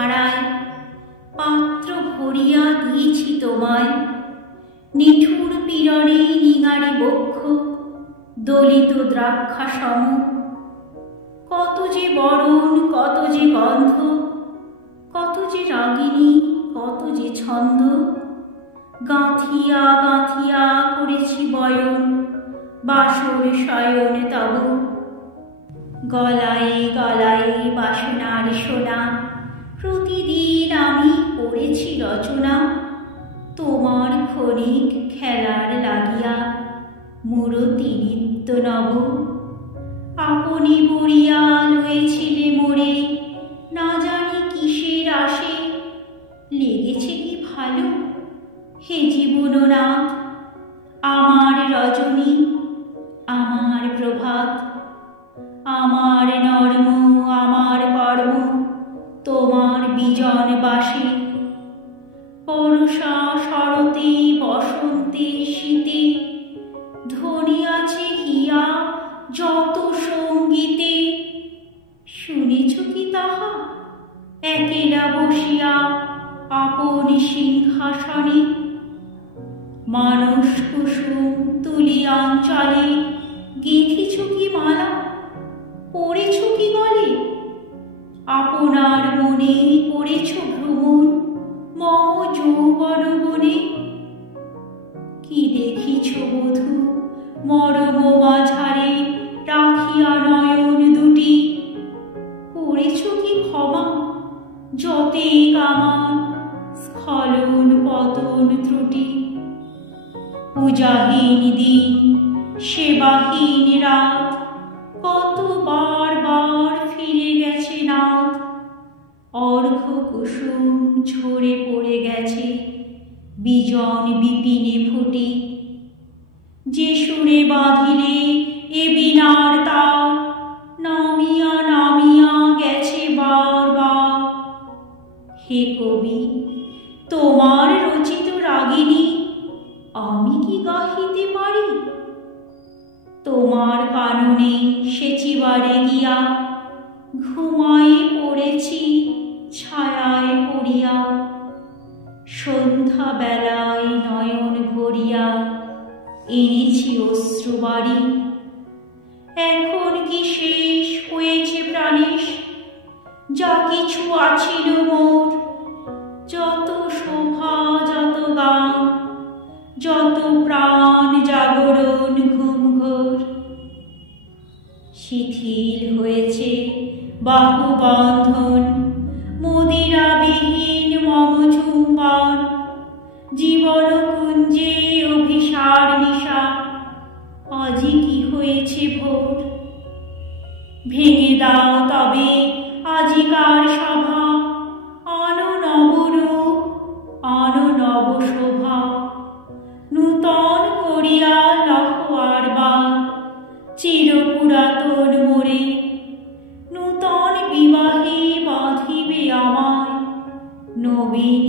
ধারায় পাত্র ভরিয়া দিয়েছি তোমায়, নিঠুর পীড়নে নিঙারি বক্ষ দলিত দ্রাক্ষা সম। কত যে বরণ, কত যে গন্ধ, কত যে রাগিনী, কত যে ছন্দ, গাঁথিয়া গাঁথিয়া করেছি বয়ন বাসর শয়ন তব। গলায় গলায় বাসনার সোনা, প্রতিদিন আমি করেছি রচনা, তোমার ক্ষণিক খেলার লাগিয়া মূরতি নিত্য নব। আপনি বরিয়া লয়েছিলে মোরে, না জানি কিসের আসে, লেগেছে কি ভালো হে জীবননাথ। আমার রজনী, আমার প্রভাত, আমার নর্ম, আমার কর্ম তোমার বিজন বাসে। বর্ষা শরতে বসন্তে শীতে ধ্বনি আছে হিয়া যত সঙ্গীতে। শুনেছ কি তাহা একেলা বসিয়া আপন সিংহাসনে? মানস কুসুম তুলিয়াঞ্চলে গেঁথেছ কি মালা, পড়েছ কি গলে? আপনার মনে করেছ ভ্রমণ মম যৌবন বনে? কি দেখিছ বধূ মরম মাঝারে রাখিয়া নয়ন দুটি? করেছ কি ক্ষমা যতেক আমার স্খলন পতন ত্রুটি? পূজাহীন দিন, সেবাহীন রাত, কতবার বার ফিরে গেছে নাথ। অর্ঘ্য কুসুম ঝরে পড়ে গেছে বিজন বিপিনে ফুটি। যে সুরে বাঁধিলে এ বীণার তার, নামিয়া নামিয়া গেছে বারবার। হে কবি, তোমার রচিত রাগিনী আমি কি গাহিতে পারি? তোমার কাননে সেচিবারে গিয়া ঘুমায়ে পড়েছি ছায়ায় পড়িয়া। সন্ধ্যা বেলায় নয়ন ভরিয়া এনেছি অশ্রুবারি। এখন কি শেষ হয়েছে প্রাণেশ যা কিছু আছিল মোর? যত শোভা, যত গান, যত প্রাণ জাগরণ ঘুমঘোর, শিথিল হয়েছে বাহুবন্ধন, মদিরাবিহীন মম চুম্বন। জীবন কুঞ্জে অভিসার নিশা, আজি কি হয়েছে ভোর? ভেঙে দাও তবে আজিকার সভা, আনো নব রূপ, আনো নব শোভা। নূতন করিয়া লহ আরবার চিরপুরাতন মোরে। নূতন বিবাহে বাঁধিবে আমায় নবীন